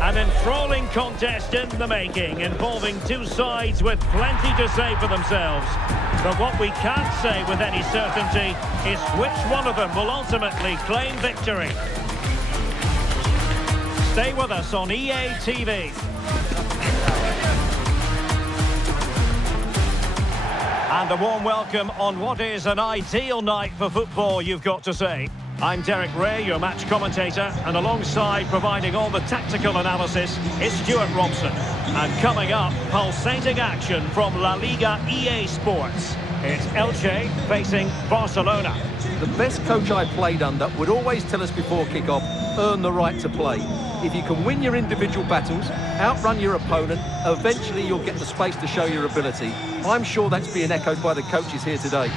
An enthralling contest in the making, involving two sides with plenty to say for themselves. But what we can't say with any certainty is which one of them will ultimately claim victory. Stay with us on EA TV. And a warm welcome on what is an ideal night for football, you've got to say. I'm Derek Ray, your match commentator, and alongside providing all the tactical analysis is Stuart Robson. And coming up, pulsating action from La Liga EA Sports. It's Elche facing Barcelona. The best coach I played under would always tell us before kick-off, earn the right to play. If you can win your individual battles, outrun your opponent, eventually you'll get the space to show your ability. I'm sure that's being echoed by the coaches here today.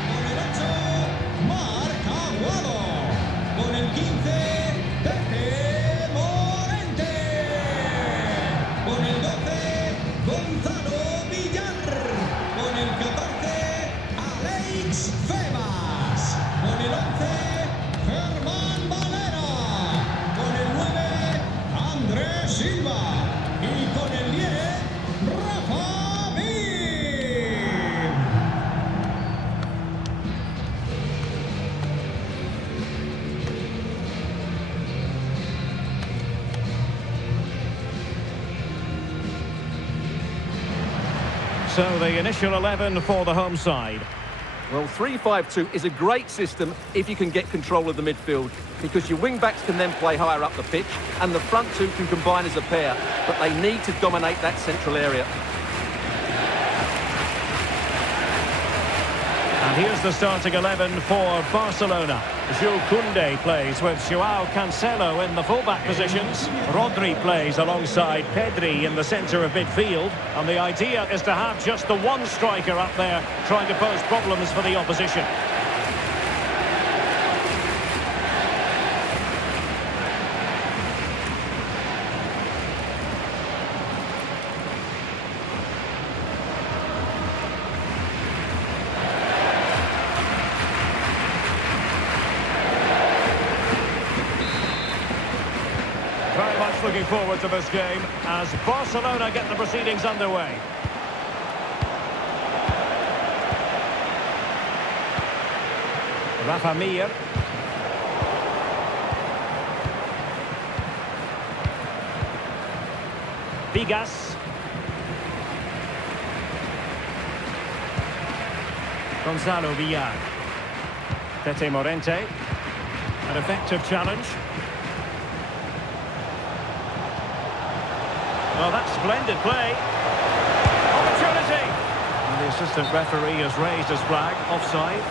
So the initial 11 for the home side. Well, 3-5-2 is a great system if you can get control of the midfield, because your wing-backs can then play higher up the pitch and the front two can combine as a pair, but they need to dominate that central area. And here's the starting 11 for Barcelona. Jules Koundé plays with Joao Cancelo in the fullback positions. Rodri plays alongside Pedri in the centre of midfield. And the idea is to have just the one striker up there trying to pose problems for the opposition. Very much looking forward to this game as Barcelona get the proceedings underway. Rafa Mir. Vigas. Gonzalo Villar. Tete Morente. An effective challenge. Well, that's splendid play. Opportunity! And the assistant referee has raised his flag. Offside.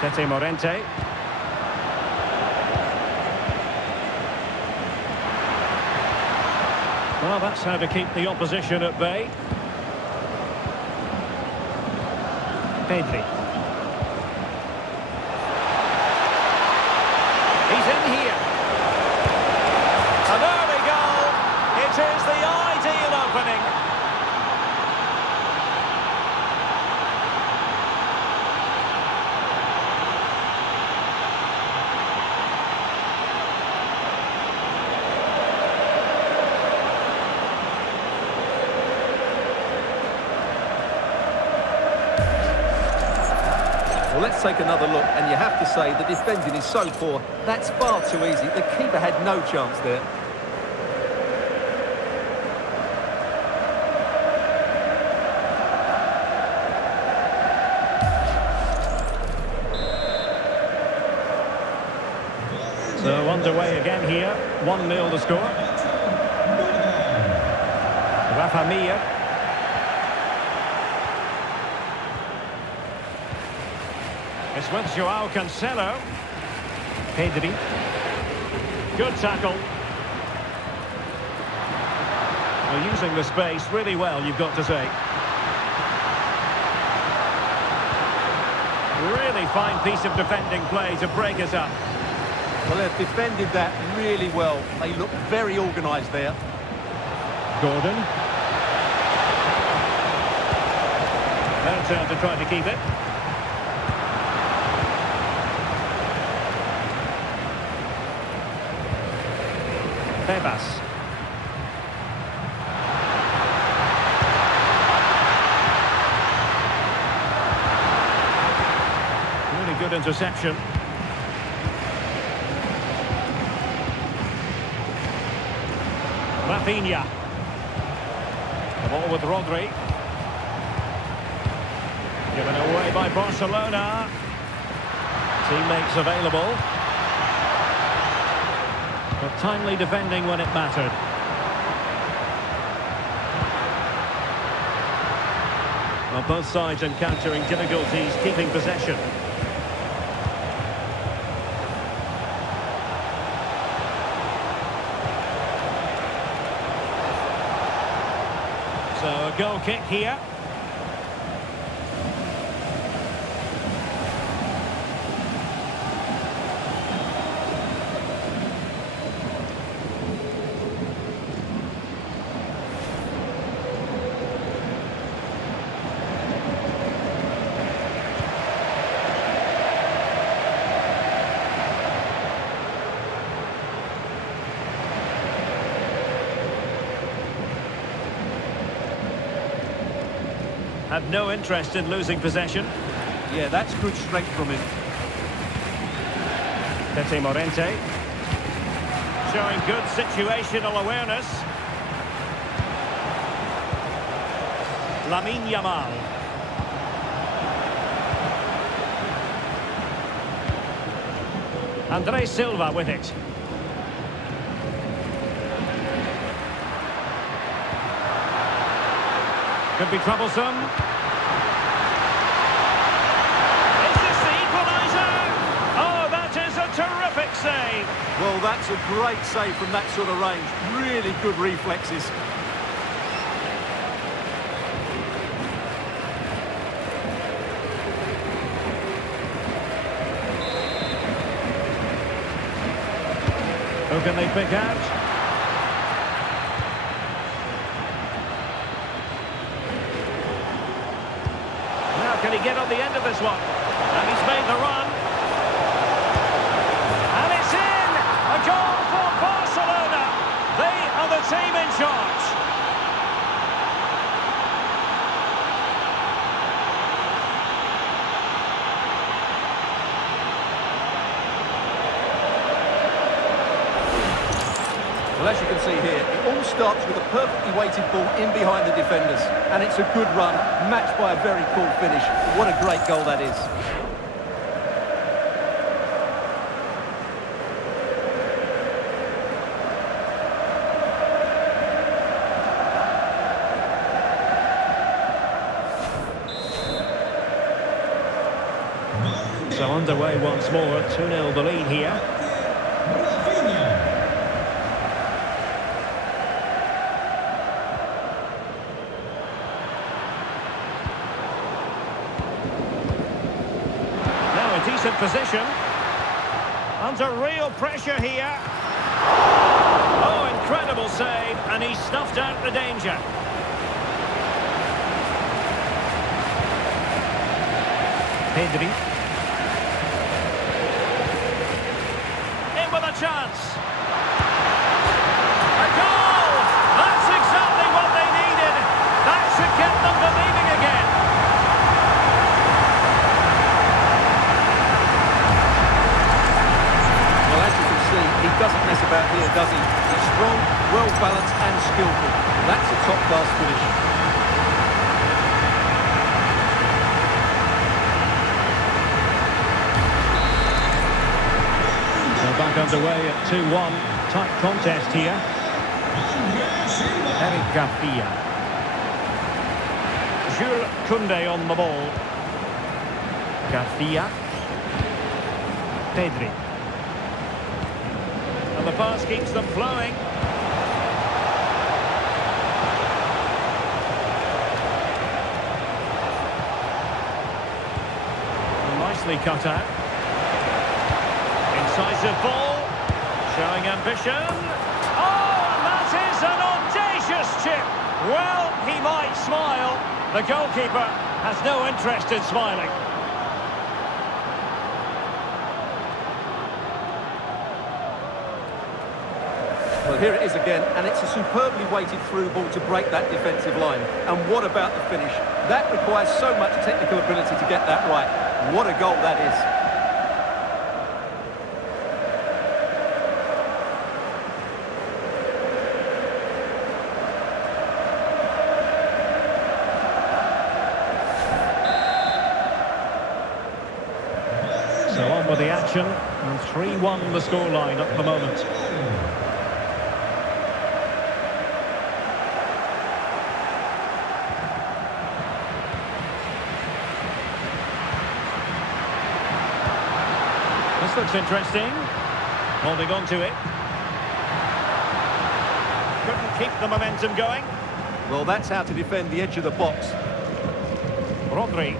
Tete Morente. Well, that's how to keep the opposition at bay. Pedri. He's in here. And there we go. It is the ideal opening. Well, let's take another look, and you have to say the defending is so poor. That's far too easy. The keeper had no chance there. So underway again here. 1-0 to score. Rafa Mir. It's with Joao Cancelo. Pedri. Good tackle. Well, using the space really well, you've got to say. really fine piece of defending play to break it up. Well, they've defended that really well. They look very organised there. Gordon. Their turn to try to keep it. Tebas. Really good interception. Rafinha. The ball with Rodri. Given away by Barcelona. Teammates available. But timely defending when it mattered. Well, both sides encountering difficulties keeping possession. So a goal kick here. Had no interest in losing possession. Yeah, that's good strength from him. Tete Morente. Showing good situational awareness. Lamine Yamal. Andre Silva with it. Could be troublesome. Is this the equaliser? Oh, that is a terrific save. Well, that's a great save from that sort of range. Really good reflexes. Who can they pick out? Can he get on the end of this one? And he's made the run. And it's in! A goal for Barcelona. They are the team in charge. Well, as you can see here, it all starts with a perfectly weighted ball in behind the defenders. And it's a good run, matched by a very cool finish. What a great goal that is. So underway once more, 2-0 the lead here. Decent position. Under real pressure here. Oh, incredible save, and he snuffed out the danger. Pedri. In with a chance. A goal! That's exactly what they needed. That should get them believing again. He doesn't mess about here, does he? He's strong, well-balanced and skillful. That's a top-class finish. They're back underway at 2-1. Tight contest here. Eric Garcia. Jules Koundé on the ball. Garcia. Pedri. And the pass keeps them flowing. nicely cut out. Incisive ball. Showing ambition. Oh, and that is an audacious chip. Well, he might smile. The goalkeeper has no interest in smiling. Well, here it is again, and it's a superbly weighted through ball to break that defensive line. And what about the finish? That requires so much technical ability to get that right. What a goal that is. So on with the action, and 3-1 the scoreline at the moment. This looks interesting. Holding on to it. Couldn't keep the momentum going. Well, that's how to defend the edge of the box. Rodri.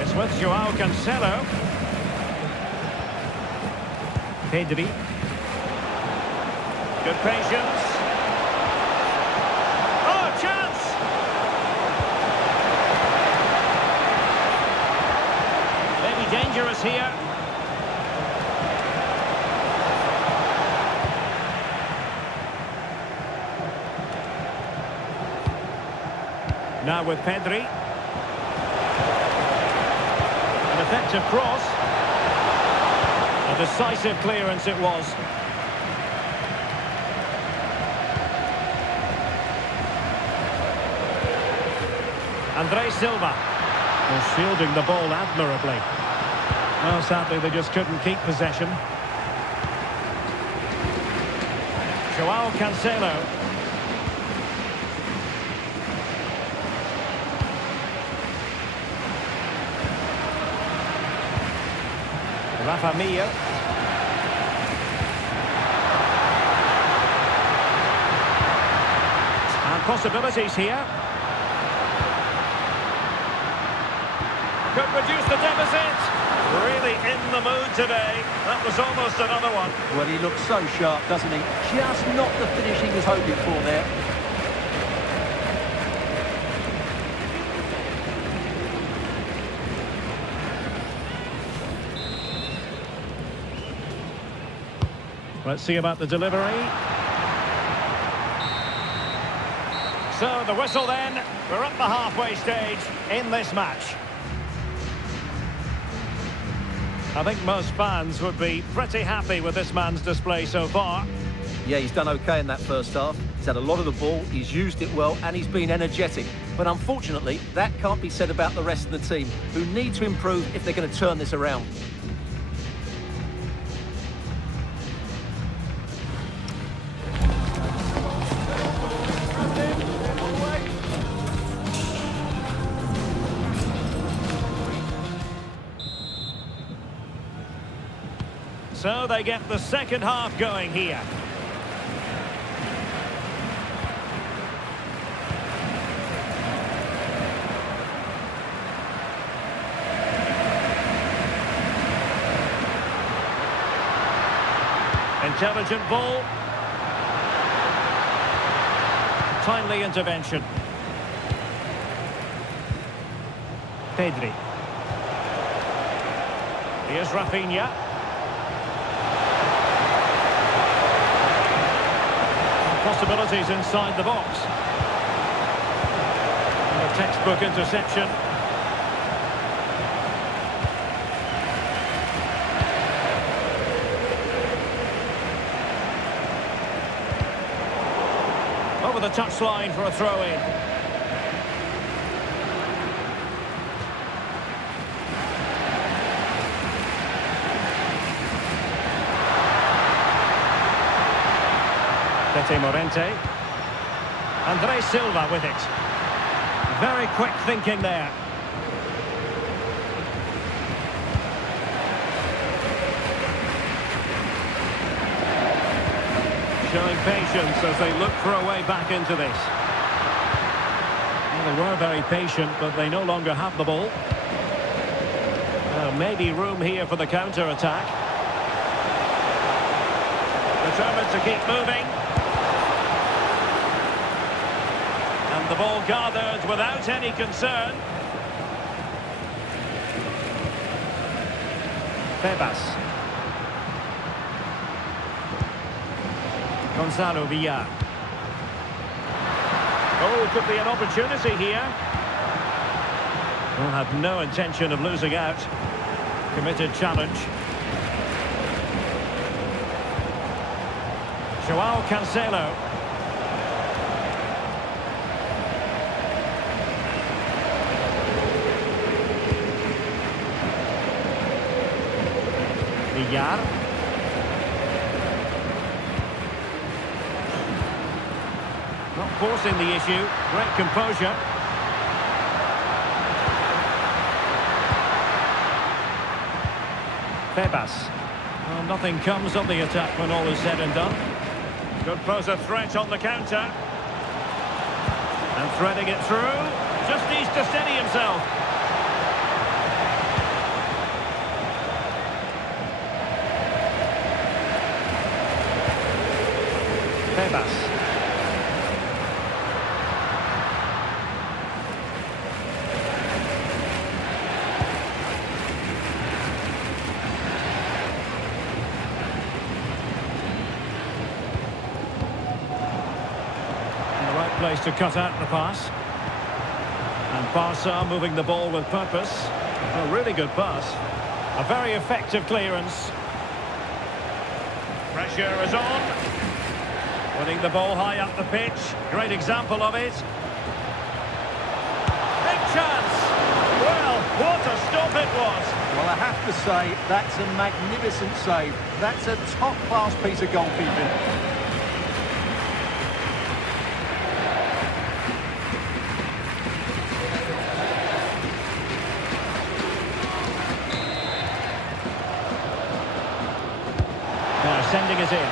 It's with Joao Cancelo. Pedri. Good patience. Oh, chance! Maybe dangerous here. Now with Pedri. An effective cross. A decisive clearance it was. Andre Silva. Was shielding the ball admirably. Well, sadly, they just couldn't keep possession. Joao Cancelo. Rafa Mir. And possibilities here. Could reduce the deficit. Really in the mood today. That was almost another one. Well, he looks so sharp, doesn't he? Just not the finish he was hoping for there. Let's see about the delivery. So the whistle then. We're at the halfway stage in this match. I think most fans would be pretty happy with this man's display so far. Yeah, he's done okay in that first half. He's had a lot of the ball, he's used it well, and he's been energetic. But unfortunately, that can't be said about the rest of the team, who need to improve if they're going to turn this around. So they get the second half going here. Intelligent ball. Timely intervention. Pedri. Here's Rafinha. Possibilities inside the box. And a textbook interception. Over the touchline for a throw-in. Morente. Andre Silva with it. Very quick thinking there. Showing patience as they look for a way back into this. Well, they were very patient, but they no longer have the ball. Maybe room here for the counter-attack. Determined to keep moving. And the ball gathered without any concern. Febas. Gonzalo Villar. Oh, could be an opportunity here. Well, had no intention of losing out. Committed challenge. Joao Cancelo. Villar. Not forcing the issue. Great composure. Febas. Well, nothing comes of the attack when all is said and done. Could pose a threat on the counter. And threading it through. Just needs to steady himself. Febas. Place to cut out the pass. And Barca moving the ball with purpose. A really good pass. A very effective clearance. Pressure is on. Winning the ball high up the pitch. Great example of it. Big chance. Well, what a stop it was. Well, I have to say, that's a magnificent save. That's a top-class piece of goalkeeping. Sending it in.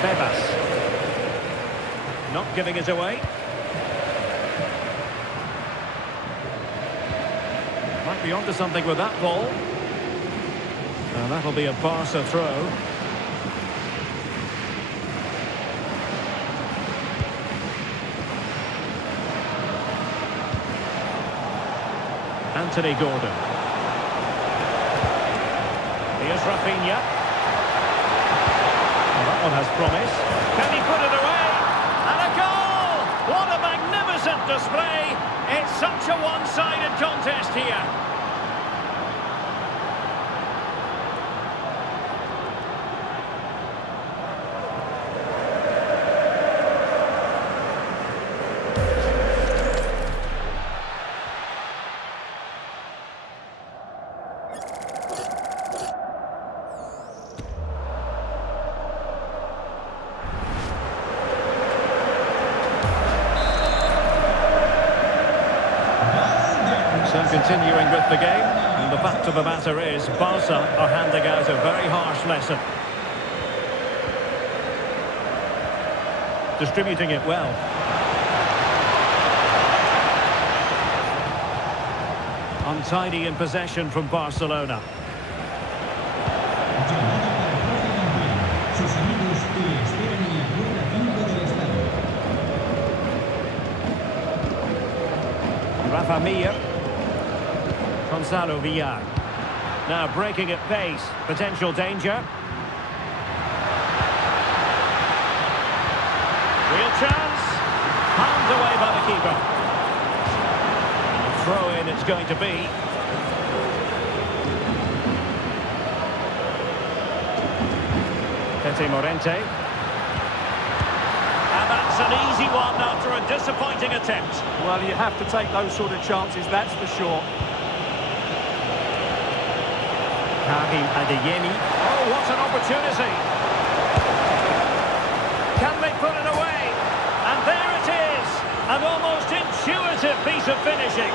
Febas. Not giving it away. Might be onto something with that ball. And that'll be a Barca throw. Anthony Gordon. Here's Rafinha. Well, that one has promise. Can he put it away? And a goal! What a magnificent display! It's such a one-sided contest here. So continuing with the game, and the fact of the matter is Barca are handing out a very harsh lesson. Distributing it well. Untidy in possession from Barcelona. Rafa Mir. Gonzalo Villar. Now breaking at pace. Potential danger. Real chance. Palmed away by the keeper. Throw in it's going to be. Tete Morente. And that's an easy one after a disappointing attempt. Well, you have to take those sort of chances, that's for sure. Karim Adeyemi. Oh, what an opportunity. Can they put it away? And there it is. An almost intuitive piece of finishing.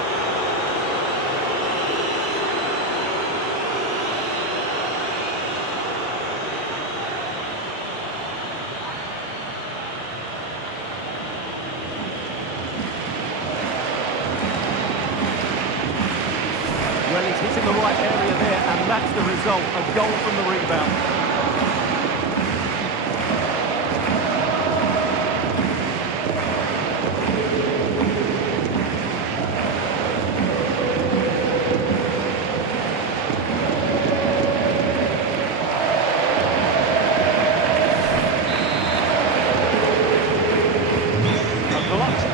that area there, and that's the result, a goal from the rebound.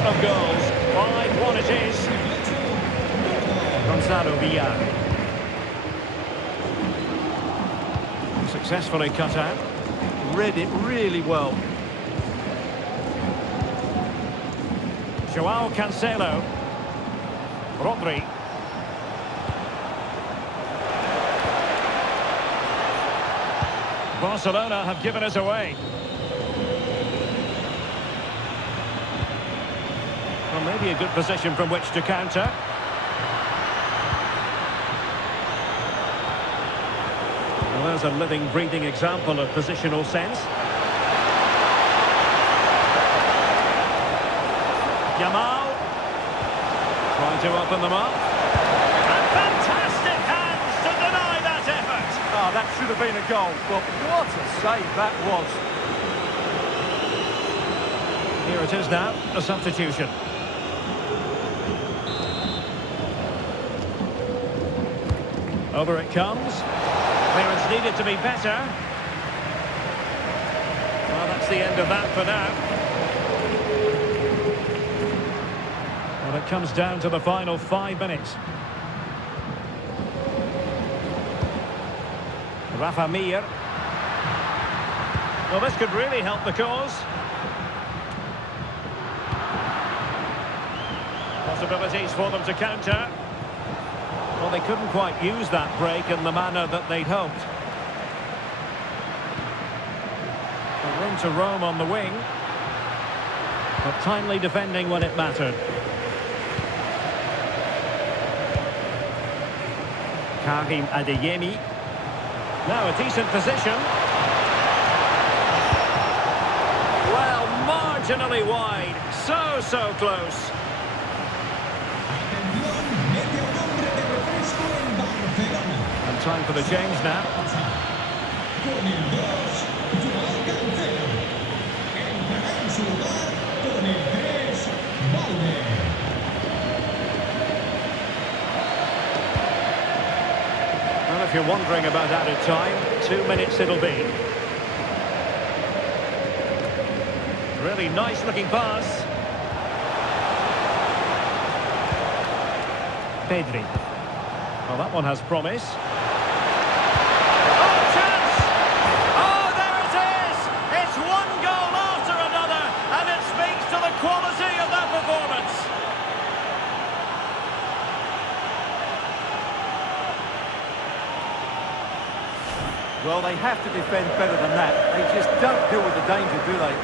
Of goals, 5-1 it is. Gonzalo Villar. Successfully cut out. Read it really well. Joao Cancelo. Rodri. Barcelona have given us away. Well, maybe a good position from which to counter. Well, there's a living, breathing example of positional sense. Yamal. Trying to open them up. And fantastic hands to deny that effort. Oh, that should have been a goal, but what a save that was. Here it is now, a substitution. Over it comes. Clearance needed to be better. Well, that's the end of that for now. Well, it comes down to the final 5 minutes. Rafa Mir. Well, this could really help the cause. Possibilities for them to counter. Well, they couldn't quite use that break in the manner that they'd hoped. Room to roam on the wing. But timely defending when it mattered. Karim Adeyemi. Now a decent position. Well, marginally wide. So close. And time for the change now. Well, if you're wondering about added time, 2 minutes it'll be. Really nice looking pass. Pedri. Well, that one has promise. Oh, chance! Oh, there it is! It's one goal after another, and it speaks to the quality of that performance. Well, they have to defend better than that. They just don't deal with the danger, do they?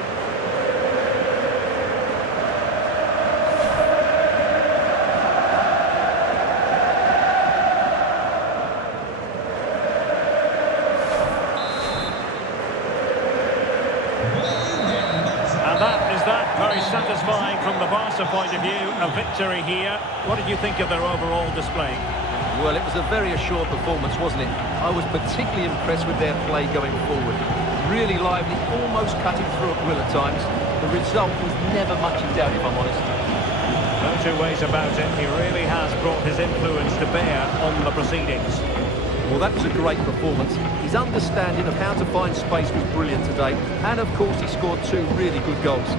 Very satisfying from the Barca point of view, a victory here. What did you think of their overall display? Well, it was a very assured performance, wasn't it? I was particularly impressed with their play going forward. Really lively, almost cutting through at will at times. The result was never much in doubt, if I'm honest. No two ways about it. He really has brought his influence to bear on the proceedings. Well, that was a great performance. His understanding of how to find space was brilliant today. And, of course, he scored 2 really good goals.